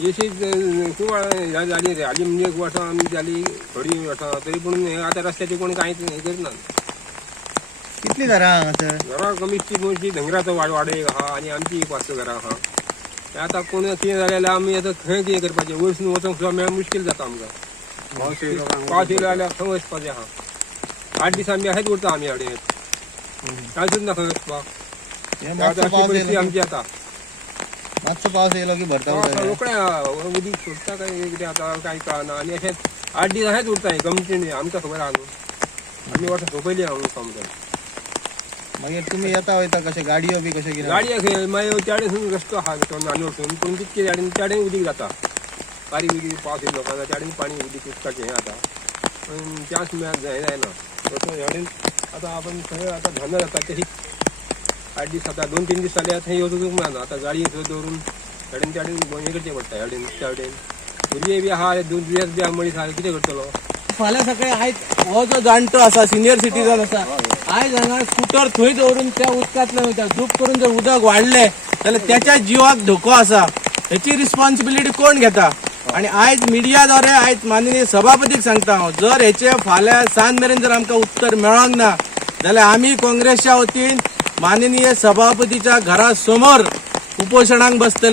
येशी खूप झाली रे हाली म्हणजे एक वर्सां आमी जाली थोडी वर्सां तरी पूण आतां रस्त्याचे कोणी कांयच हे करिना. कितली घरां हांगासर? घरां कमीची मोठी धंगराचो वाडे आहा आनी आमची 5-6 घरां आहा. आतां कोण कितें जालें जाल्यार आमी आतां खंय कितें करपाचें वयसून वचूंक सुद्दां मेळ मुश्कील जाता आमकां. पावस येयलो जाल्यार खंय वचपाचें आहा. 8 दीस आमी अशेंच उरता आमी हाडीत कांयच ना खंय वचपाक. आतां अशी परिस्थिती आमची आतां. मातसो पावस येयलो की भरता उदक. रोखडें उदीक सोडटा काय कितें आतां कांय कळना आनी अशेंच 8 दीस अशेंच उरता कंटिन्यू. आमकां खबर आहा न्हू आमी वर्सां सोंपयली आहा समजा. मागीर तुमी येता वयता कशें गाडयो बी कशें कितें? गाडये खंय मागीर त्याडेसून रस्तो आहा नानी वचून पूण तितके त्याडेन उदीक जाता. बारीक उदीक पावस येयलो काय त्याडेन पाणी उदीक उदकाचें हें जाता. पण चान्स मेळत जायना. हेडेन आतां आपण खंय आतां धंदो जाता तशी 8 दीस आतां 2-3 दीस जाले थंय वचूंक मेळना. आतां गाडये थंय दवरून हेडेन त्याडेन हे करचें पडटा. हेडेन त्याडेन भुरगे बी आहा 2 दिवस बी मनीस आहा कितें करतलो. फाल्यां सकाळी आयज हो जो जाणटो आसा सिनियर सिटीजन आसा आयज हांगा स्कूटर थंय दवरून त्या उदकांतल्यान वयता. झूप करून जर उदक वाडलें जाल्यार त्याच्या जिवाक धोको आसा. हेची रिस्पॉन्सिबिलिटी कोण घेता? आणि आयज मिडियाद्वारे आयज माननीय सभापतीक सांगता हांव जर हेचे फाल्यां सांज मेरेन जर आमकां उत्तर मेळोंक ना जाल्यार आमी काँग्रेसच्या वतीन माननीय सभापतीच्या घरा समोर उपोशणाक बसतले.